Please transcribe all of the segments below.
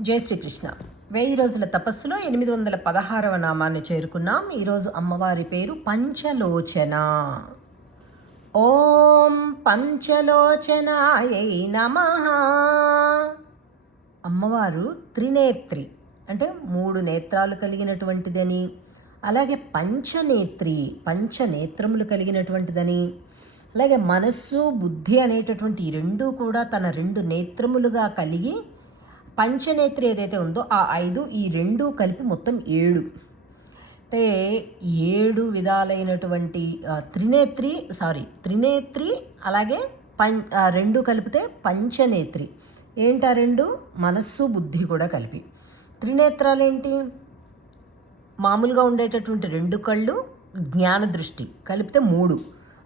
జై శ్రీకృష్ణ. వెయ్యి రోజుల తపస్సులో ఎనిమిది వందల పదహారవ నామాన్ని చేరుకున్నాం. ఈరోజు అమ్మవారి పేరు పంచలోచన. ఓం పంచలోచనాయై నమ. అమ్మవారు త్రినేత్రి అంటే మూడు నేత్రాలు కలిగినటువంటిదని అలాగే పంచనేత్రి పంచనేత్రములు కలిగినటువంటిదని అలాగే మనస్సు బుద్ధి అనేటటువంటి ఈ రెండు కూడా తన రెండు నేత్రములుగా కలిగి పంచనేత్రి ఏదైతే ఉందో ఆ ఐదు ఈ రెండు కలిపి మొత్తం ఏడు. అంటే ఏడు విధాలైనటువంటి త్రినేత్రి సారీ త్రినేత్రి అలాగే పం రెండు కలిపితే పంచనేత్రి. ఏంటి ఆ రెండు? మనస్సు బుద్ధి కూడా కలిపి. త్రినేత్రాలు ఏంటి మామూలుగా ఉండేటటువంటి రెండు కళ్ళు జ్ఞాన దృష్టి కలిపితే మూడు.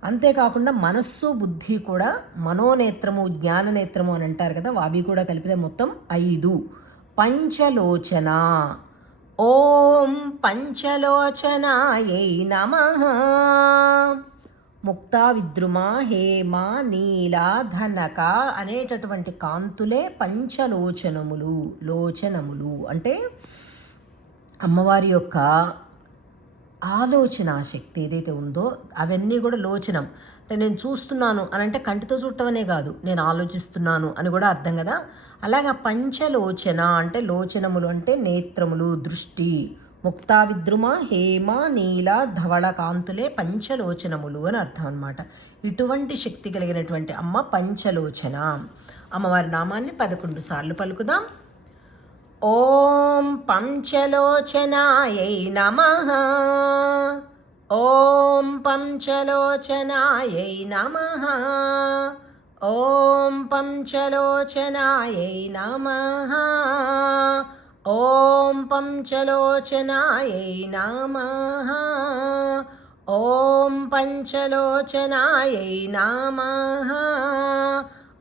అంతేకాకుండా మనస్సు బుద్ధి కూడా మనోనేత్రము జ్ఞాననేత్రము అని అంటారు కదా వావి కూడా కలిపితే మొత్తం ఐదు. పంచలోచన. ఓం పంచలోచనాయై నమ. ముక్తా విద్రుమ హేమ నీల ధనక అనేటటువంటి కాంతులే పంచలోచనములు లోచనములు. అంటే అమ్మవారి యొక్క ఆలోచన శక్తి ఏదైతే ఉందో అవన్నీ కూడా లోచనం. అంటే నేను చూస్తున్నాను అని అంటే కంటితో చూడటమనే కాదు నేను ఆలోచిస్తున్నాను అని కూడా అర్థం కదా? అలాగా పంచలోచన అంటే లోచనములు అంటే నేత్రములు దృష్టి ముక్తా విద్రుమ హేమ నీల ధవళ కాంతులే పంచలోచనములు అని అర్థం అనమాట ఇటువంటి శక్తి కలిగినటువంటి అమ్మ పంచలోచన. అమ్మవారి నామాన్ని పదకొండు సార్లు పలుకుదాం. ॐ पञ्चलोचनायै नमः। ॐ पञ्चलोचनायै नमः। ॐ पञ्चलोचनायै नमः। ॐ पञ्चलोचनायै नमः। ॐ पञ्चलोचनायै नमः।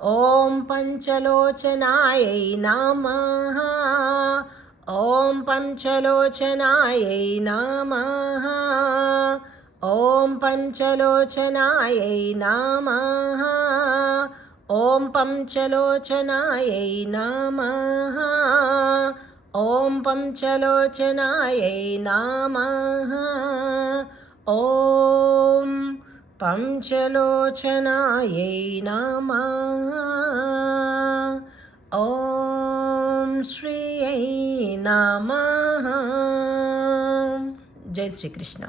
ॐ पञ्चलोचनायै नमः ॐ पञ्चलोचनायै नमः ॐ पञ्चलोचनायै नमः ॐ पञ्चलोचनायै नमः ॐ पञ्चलोचनायै नमः ॐ పంచలోచనాయై నమ ఓం శ్రీ నమ జై శ్రీకృష్ణ.